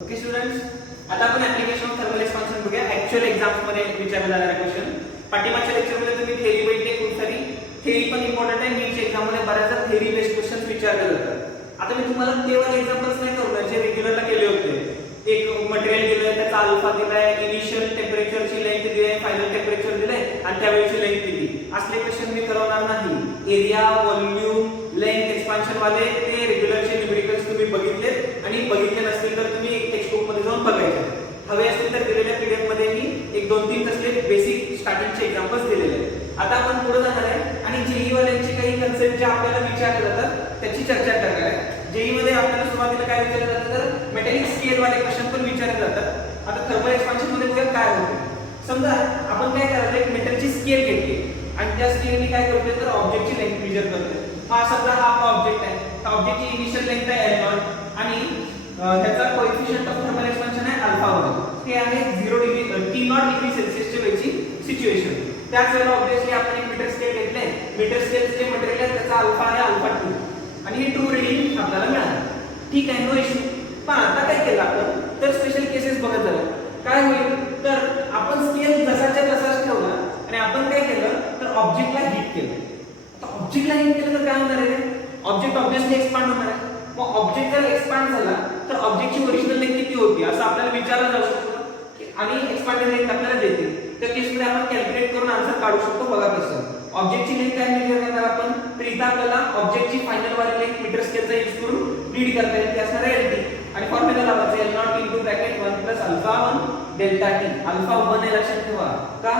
Okay students, आता आपण application of thermal expansion बघूया. ऍक्च्युअल एक्झाम्स मध्ये विचारला जाणारा क्वेश्चन. पाठीमागच्या लेक्चर मध्ये तुम्ही थेअरी बघितली, खूप सारी थेअरी पण इम्पॉर्टंट आहे. नीटच्या एक्झाम मध्ये बऱ्याचदा थेअरी बेस्ड क्वेश्चन्स विचारले जातात. आता मी तुम्हाला तेव्हा एक्झाम्पल्स नाही करणार जे रेग्युलरला केले होते. एक मटेरियल दिलंय, त्याचा अल्फा दिलाय, इनिशियल टेम्परेचरची लेंथ दिली आहे, फायनल टेम्परेचर दिलंय आणि त्यावेळेची लेंथ दिली. असले क्वेश्चन मी करवणार नाही. एरिया, व्हॉल्यूम, लेंथ, एक्सपान्शन वाले ते रेग्युलरचे न्यूमेरिकल्स तुम्ही बघितले आणि बघितले नसतील तर तुम्ही एक टेक्स्ट बुक मध्ये जाऊन बघायचे. हवे असतील तर दिलेल्या पीडीएफ मध्ये मी एक 2-3 तसले बेसिक स्टार्टिंगचे एक्झाम्पल्स दिलेले आहेत. आता आपण पुढे जाणार आहे आणि जेई वाल्यांचे काही कन्सेप्ट जे आपल्याला विचारले जातात त्याची चर्चा करणार आहे. जेई मध्ये आपल्याला सुरुवातीला काय विचारलं जातं तर मेटॅलिक स्केल वाले क्वेश्चन पण विचारले जातात. आता थर्मल एक्सपान्शन मध्ये बघूया काय होते. समजा आपण काय करायचं, एक मेटलची स्केल घेतली आणि त्या स्केलने काय करतोय तर ऑब्जेक्टची लेंथ मेजर करतोय. हा समजा हा ऑब्जेक्ट आहे, त्या ऑब्जेक्टची इनिशियल लेंथ आहे L0 आणि ह्याचा कोएफिशिएंट ऑफ थर्मल एक्सपान्शन आहे अल्फा1. हे आहे 0 डिग्री T0 डिग्री सेल्सिअसच्या वेळची सिच्युएशन. त्याच वेळेला ऑब्वियसली आपण एक मीटर स्केल घेतले. मीटर स्केलचे जे मटेरियल आहे त्याचा अल्फा आहे अल्फा2 आणि हे ट्रू रीडिंग आपल्याला मिळालं. ठीक आहे, नो इश्यू. पण आता काय केलं आपण तर स्पेशल केसेस बघत झालं. काय होईल तर आपण स्केल जसाच्या तसाच ठेवला आणि आपण काय केलं तर ऑब्जेक्टला हिट केलं. आता ऑब्जेक्टला हिट केलं तर काय होणार आहे, ऑब्जेक्ट ऑब्वियसली एक्सपांड होणार आहे. मग ऑब्जेक्ट जर एक्सपांड झाला तर ऑब्जेक्टची ओरिजिनल लेंथ किती होती असं आपल्याला विचारलं जाऊ शकतं आणि एक्सपांडेड लेंथ आपल्याला देते. त्या केसमध्ये आपण कॅल्क्युलेट करून आन्सर काढू शकतो. बघा कसं. ऑब्जेक्टची लेंथ काय मेजर करणार आपण तर इथं आपल्याला ऑब्जेक्टची फायनल वाली लेंथ मीटर स्केलचा यूज करून रीड करता येईल. ते असणार आहे LT आणि फॉर्म्युला लावायचा L0 * ब्रॅकेट 1 + अल्फा1 डेल्टा T. अल्फा1 हे लक्षात ठेवा. का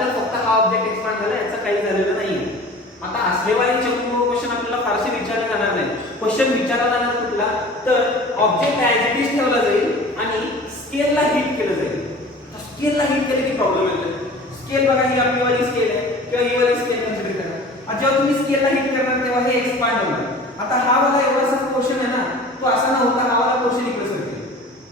तर फक्त हा ऑब्जेक्ट एक्सपांड झाला, याचं काही झालेलं नाहीये. आता असलेवाले चेकमुळे क्वेश्चन आपल्याला फारसे विचारले जाणार नाही. क्वेश्चन विचारला जाणार कुठला तर ऑब्जेक्ट ॲज इट इज ठेवला जाईल आणि स्केलला हिट केलं जाईल. स्केलला हिट केले की प्रॉब्लेम येतो. स्केल बघा, ही आपली वाली स्केल आहे किंवा ही वाली स्केल कन्सिडर करा. आणि जेव्हा तुम्ही स्केलला हिट करणार तेव्हा हे एक्सपांड होणार. आता हा वाला एवढासा पोर्शन आहे ना, तो असा नव्हता, हा वाला पोर्शन इकडे सरकेल.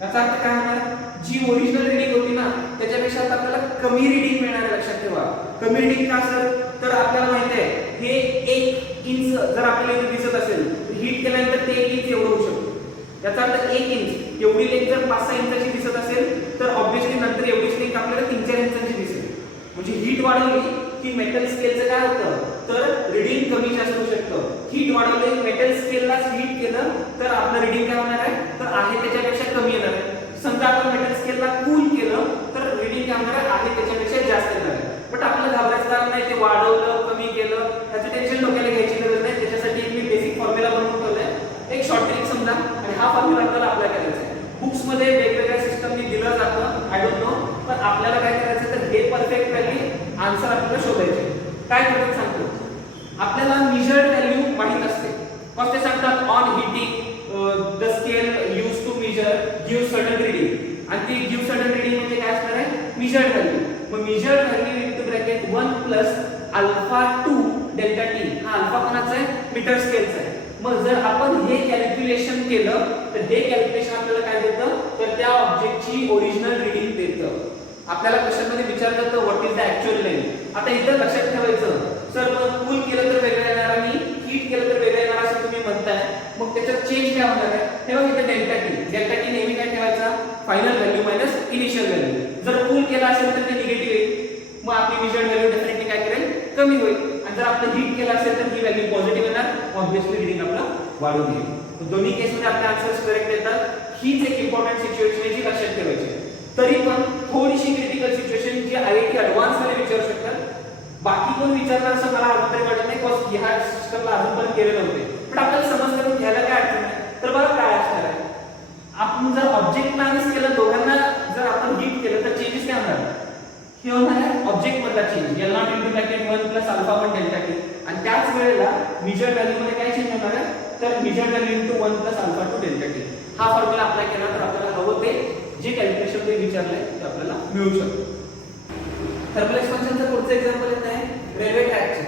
याचा अर्थ काय होणार, जी ओरिजिनल रीडिंग होती ना त्याच्यापेक्षा आता आपल्याला कमी रीडिंग मिळणार आहे. लक्षात ठेवा. कमी रीडिंग का सर तर आपल्याला माहिती आहे हे 1 इंच जर आपल्याला इथे दिसत असेल तर हिट केल्यानंतर ते 1 इंच एवढं होऊ शकतो. याचा अर्थ 1 इंच एवढी लेंथ जर 5-6 इंचाची दिसत असेल तर ऑब्वियसली नंतर एवढीच लेंथ आपल्याला 3-4 इंचाची दिसेल. म्हणजे हीट वाढवली की मेटल स्केलचं काय होतं तर रीडिंग कमी जास्त होऊ शकतं. हीट वाढवली मेटल स्केललाच हीट केलं तर आपलं रीडिंग काय होणार आहे तर आहे त्याच्यापेक्षा कमी येणार आहे. समजा आपण मेटल स्केलला कूल केलं तर रीडिंग काय होणार आहे त्याच्यापेक्षा जास्त येणार आहे. बट आपल्याला घाबरायचं कारण नाही, ते वाढवलं कमी केलं त्याचं टेन्शन डोक्याला घ्यायची गरज नाही. त्याच्यासाठी एक मी बेसिक फॉर्म्युला बनवून ठेवलाय, एक शॉर्ट ट्रिक समजा आणि हा फॉर्म्युला आपल्याला अप्लाय करायचा आहे. बुक्स मध्ये वेगवेगळ्या सिस्टमनी दिलं जातं, आय डोंट नो, पण आपल्याला काय करायचं तर हे परफेक्ट व्हॅल्यू आन्सर आपल्याला शोधायचे. काय करतात सांगतो. आपल्याला मेजर्ड व्हॅल्यू माहित असते. मग ते सांगतात on heating the scale used to measure give certain reading आणि ती गिव्ह सर्टन रीडिंग म्हणजे काय असणार आहे मेजर्ड व्हॅल्यू. मग मेजर्ड व्हॅल्यू इनटू ब्रॅकेट 1 + अल्फा2 डेल्टा T. हा अल्फा कोणाचा आहे मीटर स्केलचा आहे. मग जर आपण हे कॅल्क्युलेशन केलं तर हे कॅल्क्युलेशन आपल्याला काय देतं तर त्या ऑब्जेक्टची ओरिजिनल रीडिंग देतं. आपल्याला क्वेश्चन मध्ये विचारलं जातं what is the actual length. आता इथं लक्षात ठेवायचं सर मग कूल केलं तर वेगळं येणार आणि हीट केलं तर वेगळं येणार असं तुम्ही म्हणताय. मग त्याच्यात चेंज काय होणार आहे तेव्हा इथे डेल्टा T. डेल्टा T नेहमी काय ठेवायचा final value minus initial value. जर कूल केला असेल तर ते निगेटिव्ह येईल. मग आपली मेजर्ड व्हॅल्यू डेफिनेटली काय करेल कमी होईल आणि जर आपलं हीट केलं असेल तर ही व्हॅल्यू पॉझिटिव्ह येणार, ऑब्वियसली रीडिंग आपला वाढून येईल. दोन्ही केसमध्ये आपले आन्सर्स करेक्ट येतात. हीच एक इम्पॉर्टंट सिच्युएशन आहे जी लक्षात ठेवायची. तरी पण थोडीशी क्रिटिकल सिच्युएशन जी IIT ॲडव्हान्स मध्ये विचारू शकतात. बाकी कोण विचारणार असं मला अजून तरी वाटत नाही, बिकॉज ह्या सिस्टमला अजून पण केले नव्हते. पण आपल्याला समजलं घ्यायला काय अडचण नाही. तर बघा काय असणार आहे, आपण जर ऑब्जेक्ट मॅनेज केलं दोघांना जर आपण हिट केलं तर चेंजेस काय होणार हे होणार आहे ऑब्जेक्ट मधला चेंज L0 * ब्रॅकेट 1 + अल्फा1 डेल्टा T. आणि त्याच वेळेला मेजर्ड व्हॅल्यू मध्ये काय चेंज होणार आहे तर मेजर्ड व्हॅल्यू * 1 + अल्फा2 डेल्टा T. हा फॉर्म्युला अप्लाय केला तर आपल्याला हवं ते जे कॅल्क्युलेशन ते विचारलंय ते आपल्याला मिळू शकतं. थर्मल एक्सपान्शनचं पुढचं एक्झाम्पल येत आहे रेल्वे ट्रॅकचे.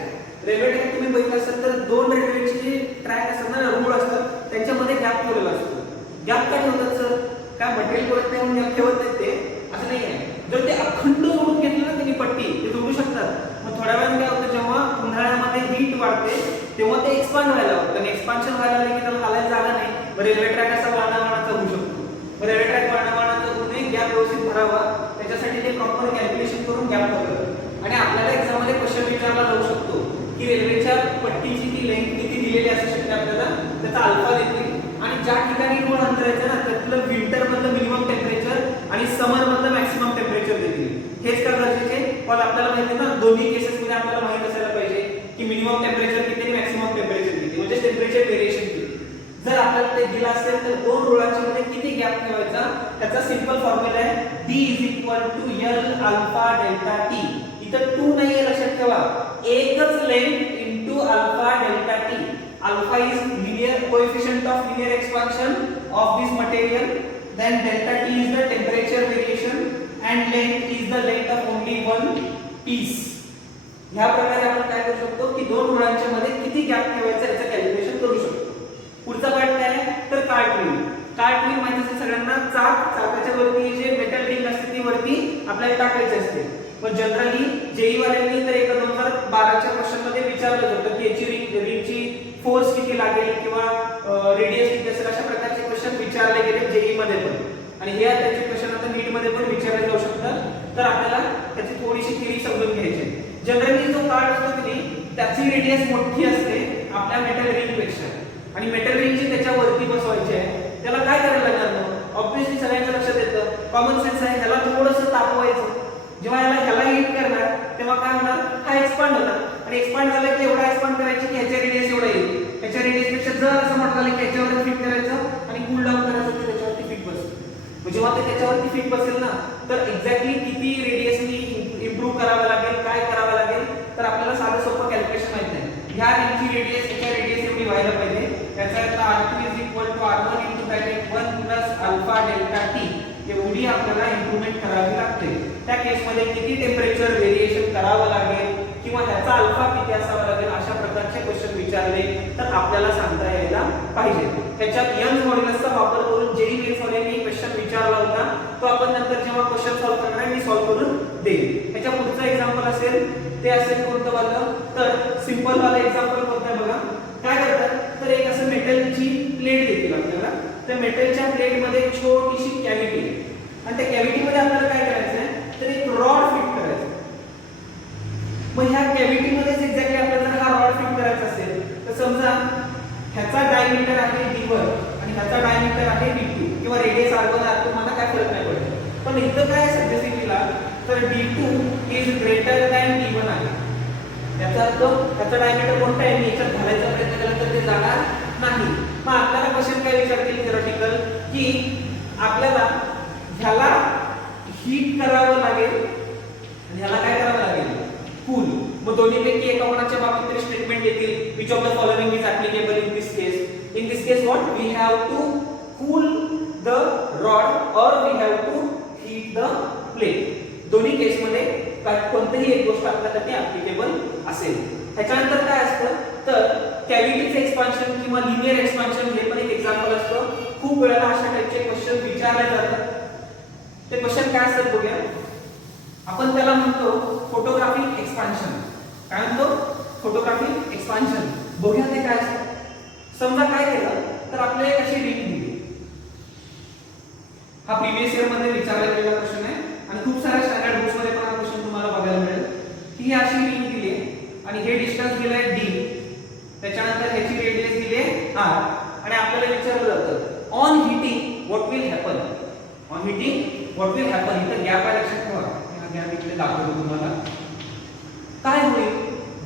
रेल्वे ट्रॅक तुम्ही बघितलं असेल तर 2 रेल्वेचे जे ट्रॅक असतात ना रूळ असतात त्यांच्यामध्ये गॅप ठेवलेला असतो. गॅप का ठेवतात सर काय मटेरियल पुरत नाही म्हणून गॅप ठेवत नाहीत ते असं नाही आहे. जर ते अखंड जोडून घेतलं ना त्यांनी पट्टी ते जोडू शकतात. मग थोड्या वेळाने काय होतं जेव्हा उन्हाळ्यामध्ये हीट वाढते तेव्हा ते एक्सपांड व्हायला होतं आणि एक्सपान्शन व्हायला लागले की त्याला हालायला जागा नाही. रेल्वे ट्रॅक असा वाहनाचा होऊ शकतो. रेल्वे ट्रॅक व्यवस्थित भरावा, त्याच्यासाठी ते प्रॉपर कॅल्क्युलेशन करून गॅप भरलं. आणि आपल्याला एक्झाम मध्ये क्वेश्चन विचारला जाऊ शकतो की रेल्वेच्या पट्टीची ती लेंथ किती दिलेली असू शकते आपल्याला, त्याचा अल्फा देतील आणि ज्या ठिकाणी रोड अंतरायचं ना त्यातलं विंटर मधलं मिनिमम टेम्परेचर आणि समर मधलं मॅक्सिमम टेम्परेचर देतील. हेच का गरजेचे, पण आपल्याला माहिती आहे ना दोन्ही केसेस मध्ये आपल्याला माहित असायला पाहिजे की मिनिमम टेम्परेचर किती आणि मॅक्सिमम टेम्परेचर किती, म्हणजे टेम्परेचर व्हेरिएशन किती. जर आपल्याला ते दिलं असेल तर दोन रुळांच्या मध्ये किती गॅप ठेवायचा, त्याचा सिंपल फॉर्म्युला आहे D = L alpha delta T. इथं 2 नाहीये, लक्षात ठेवा, एकच length into alpha delta T. Alpha is linear coefficient of linear expansion of this material, then delta T is the temperature variation and length is the length of only one piece. ह्या प्रकारे आपण काय करू शकतो की दोन रुळांच्या मध्ये किती गॅप ठेवायचा याचं कॅल्क्युलेशन करू शकतो. पुढचा पार्ट काय आहे तर कार्ट व्हील. कार्ट व्हील माहिती असेल सगळ्यांना, चाकाच्या वरती जे मेटल रिंग असते ती वरती आपल्याला टाकायची असते. पण जनरली जेई वाल्यांनी तर 2012च्या क्वेश्चन मध्ये विचारलं होतं की याची रिंगची फोर्स किती लागेल किंवा रेडियस किती असेल, अशा प्रकारचे क्वेश्चन विचारले गेले जेई मध्ये पण. आणि हे त्याचे क्वेश्चन आता नीट मध्ये पण विचारले जाऊ शकतात. तर आपल्याला त्याची थोडीशी थिअरी समजून घ्यायची. जनरली जो कार्ड असतो की नाही त्याची रेडियस मोठी असते आपल्या मेटल रिंग पेक्षा आणि मेटल रिंगची त्याच्या वरती बसवायची आहे. त्याला काय करायला लागणार, ऑब्वियसली सगळ्यांच्या लक्षात येतं, कॉमन सेन्स आहे, ह्याला थोडंसं तापवायचं. जेव्हा ह्याला हिट करणार तेव्हा काय होणार, हा एक्सपांड होणार आणि एक्सपांड झालं की एवढा एक्सपांड करायची की ह्याच्या रेडियस एवढा येईल. ह्याच्या रेडियस पेक्षा जर असं मोठं झालं की ह्याच्यावर फिट करायचं आणि कूल डाऊन करायचं की त्याच्यावरती फिट बसेल. जेव्हा ते त्याच्यावरती फिट बसेल ना तर एक्झॅक्टली किती रेडियसनी इम्प्रूव्ह करावं लागेल, काय करावं लागेल, तर आपल्याला साधं सोपं कॅल्क्युलेशन माहित नाही. ह्या रिंगची रेडियस याच्या रेडियस एवढी व्हायला पाहिजे. त्याचा अर्थ R2 = R1 * bracket 1 + alpha delta T एवढी आपल्याला इम्प्रूव्हमेंट करावी लागते. त्या केस मध्ये किती टेम्परेचर व्हेरिएशन करावं लागेल किंवा ह्याचा अल्फा किती असावा लागेल, अशा प्रकारचे क्वेश्चन विचारले तर आपल्याला सांगता यायला पाहिजे. त्याच्यात यंग मॉड्युलसचा वापर करून जेई मेन्स वाल्यांनी क्वेश्चन विचारला होता, तो आपण नंतर जेव्हा क्वेश्चन सॉल्व्ह करणार मी सॉल्व्ह करून देईल. ह्याच्या पुढचा एक्झाम्पल असेल ते असेल कोणतं वालं, तर सिंपल वाला एक्झाम्पल कोणतं आहे बघा. काय करतात तर एक असं मेटलची प्लेट देतील आपल्याला. त्या मेटलच्या प्लेट मध्ये छोटीशी कॅव्हिटी आणि त्या कॅव्हिटी मध्ये आपल्याला काय करायचं आहे तर एक रॉड फिट करायचं. मग ह्या कॅव्हिटी मध्येच एक्झॅक्टली आपल्याला जर हा रॉड फिट करायचा असेल तर समजा ह्याचा डायमीटर आहे D1 आणि ह्याचा डायमीटर आहे D2 किंवा रेडियस R1 R2 मला काय फरक नाही पडत. पण इथं काय सब्जेक्टिव्हला तर D2 is greater than D1 आहे. याचा अर्थ त्याचा डायमीटर कोणता आहे, मी याच्यात घालायचा प्रयत्न केला तर ते जाणार नाही. मग आपल्याला क्वेश्चन काय विचारतील थिअरेटिकल की आपल्याला ह्याला हीट करावं लागेल आणि ह्याला काय करावं लागेल, कूल. मग दोन्हीपैकी एका कोणाच्या बाबतीत तरी स्टेटमेंट येतील which of the following is applicable in this case. In this case what we have to cool the rod or we have to heat the plate. दोन्ही केस मध्ये कोणतीही एक गोष्ट आपल्यासाठी ऍप्लिकेबल असेल. त्याच्यानंतर काय असतं तर कॅव्हिटीचे एक्सपान्शन किंवा लिनियर एक्सपान्शन हे पण एक एक्झाम्पल असतं. खूप वेळेला अशा टाइपचे क्वेश्चन विचारले जातात. ते क्वेश्चन काय असतात बघूया. आपण त्याला म्हणतो फोटोग्राफिक एक्सपान्शन. काय म्हणतो, फोटोग्राफिक एक्सपान्शन. बघूया ते काय असतं. समजा काय केलं तर आपल्याला एक अशी रिंग दिली. हा प्रीवियस इयर मध्ये विचारला गेलेला क्वेश्चन आहे आणि खूप साऱ्या स्टँडर्ड बुक्स मध्ये पण हा क्वेश्चन तुम्हाला बघायला मिळेल की ही अशी रिंग दिली आहे आणि हे डिस्टन्स दिलंय D, त्याच्यानंतर ह्याची रेडियस दिली आहे R आणि आपल्याला विचारलं जातं on heating what will happen. On heating what will happen. इथं गॅप आहे, लक्षात ठेवा. हा गॅप इकडे दाखवतो तुम्हाला. काय होईल,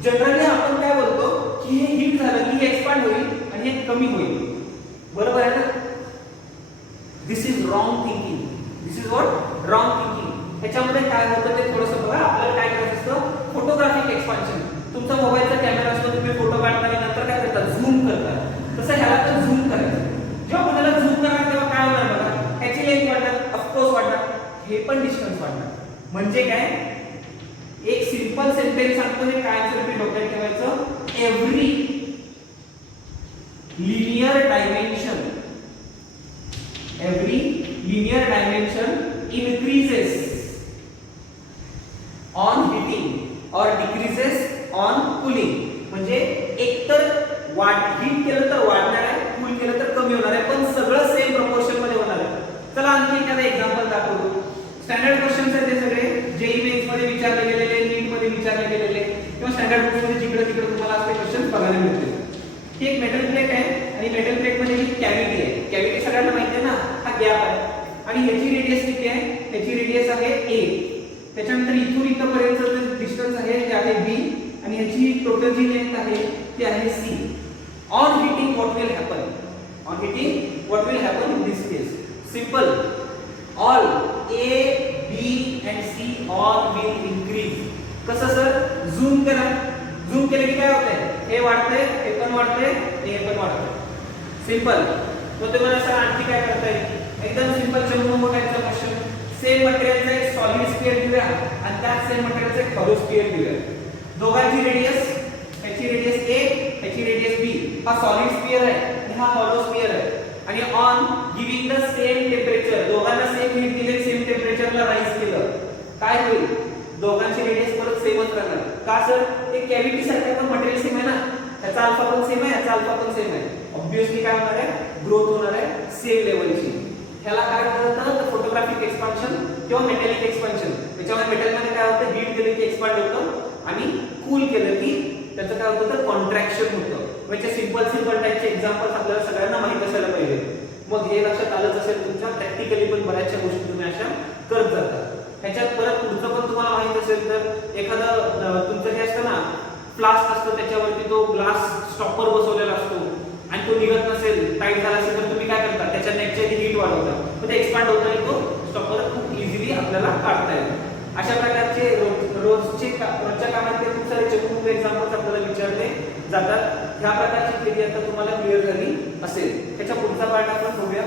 जनरली आपण काय बोलतो की हे हीट झालं की हे एक्सपांड होईल आणि हे कमी होईल. बरोबर आहे ना. This is wrong thinking. This is what wrong thinking. ह्याच्यामध्ये काय होतं ते थोडंसं बघा. आपल्याला काय करायचं असतं फोटोग्राफिक एक्सपान्शन. तुमचा मोबाईलचा कॅमेरा असतो, तुम्ही फोटो काढता आणि नंतर काय करता झूम करता. तसं ह्याला पण झूम करायचं. जेव्हा आपण ह्याला झूम करणार तेव्हा काय होणार बघा, ह्याची लेंथ वाढणार, ऑफकोर्स वाढणार, हे पण डिस्टन्स वाढणार. म्हणजे काय, एक सिंपल सेंटेन्स सांगतो हे कायमस्वरूपी डोक्यात ठेवायचं. Every linear dimension increases on heating or decreases on cooling. म्हणजे एकतर हीट केलं तर वाढणार आहे, कूल केलं तर कमी होणार आहे, पण सगळं सेम प्रपोर्शन मध्ये होणार आहे. चला आणखी एखादा एक्झाम्पल दाखवतो. स्टँडर्ड क्वेश्चन्स आहेत ते सगळे जेईई मेन्स मध्ये विचारले गेलेले, नीट मध्ये विचारले गेलेले किंवा स्टँडर्ड बुक्स मध्ये जिकडे तिकडे तुम्हाला असे क्वेश्चन्स बघायला मिळतील. ही एक मेटल प्लेट आहे आणि मेटल प्लेट मध्ये ही कॅव्हिटी आहे. कॅव्हिटी सगळ्यांना माहिती आहे ना, हा गॅप आहे आणि ह्याची रेडियस किती आहे? ह्याची रेडियस आहे a. त्याच्यानंतर इथून इथपर्यंतचं जे डिस्टन्स आहे ते आहे b आणि ह्याची टोटल जी लेंथ आहे ती आहे c. On heating what will happen? On heating what will happen in this case? Simple. All a b and c all will increase. कसं सर? झूम करा. झूम केले की काय होतंय? हे वाढतंय, हे पण वाढतंय, हे पण वाढतंय. सिंपल. मग तुम्हाला असं आणखी काय करता येईल? एकदम सिंपल चमकमो टाइपचा क्वेश्चन. सेम मटेरियलचा एक सॉलिड स्फियर घेऊया आणि त्याच सेम मटेरियलचा एक हॉलो स्फियर घेऊया. दोघांची रेडियस, ह्याची रेडियस a, ह्याची रेडियस b. हा सॉलिड स्फियर आहे आणि हा हॉलो स्फियर आहे. आणि on giving the same temperature, दोघांना सेम हीट दिले, सेम टेम्परेचरला राईज केलं, काय होईल? दोघांची रेडियस परत सेमच राहणार. का सर? एक कॅव्हिटी सारखं पण मटेरियल सेम आहे ना, ह्याचा अल्फा पण सेम आहे, ह्याचा अल्फा पण सेम आहे. ऑब्वियसली काय होणार आहे? ग्रोथ होणार आहे सेम लेवलची. ह्याला काय म्हणतात? तर फोटोग्राफिक एक्सपान्शन किंवा मेटॅलिक एक्सपान्शन. त्याच्यामुळे मेटलमध्ये काय होतं? हीट दिली की एक्सपांड होतं आणि कूल केलं की त्याचं काय होतं? तर कॉन्ट्रॅक्शन होतं. म्हणजे सिंपल टाइपचे एक्झाम्पल्स आपल्याला सगळ्यांना माहित असायला पाहिजे. मग हे लक्षात आलंच असेल तुमच्या, प्रॅक्टिकली पण बऱ्याचशा गोष्टी तुम्ही अशा करत जातात. ह्याच्यात परत पुढचं पण तुम्हाला माहित असेल तर एखादं तुमचं हे असतं ना, फ्लास्क असतं, त्याच्यावरती तो ग्लास स्टॉपर बसवलेला असतो आणि तो निघत नसेल, टाईट झाला असेल तर तुम्ही काय करता? त्याच्या नेकच्या हीट वाढवता, मग ते एक्सपांड होतं आणि तो स्टॉपर खूप इझिली आपल्याला काढता येतो. अशा प्रकारचे रोजच्या कामात खूप सारे चमकून एक्झाम्पल्स आपल्याला विचारले जातात. ह्या प्रकारची थिअरी आता तुम्हाला क्लिअर झाली असेल. त्याच्या पुढचा पार्ट आपण बघूया.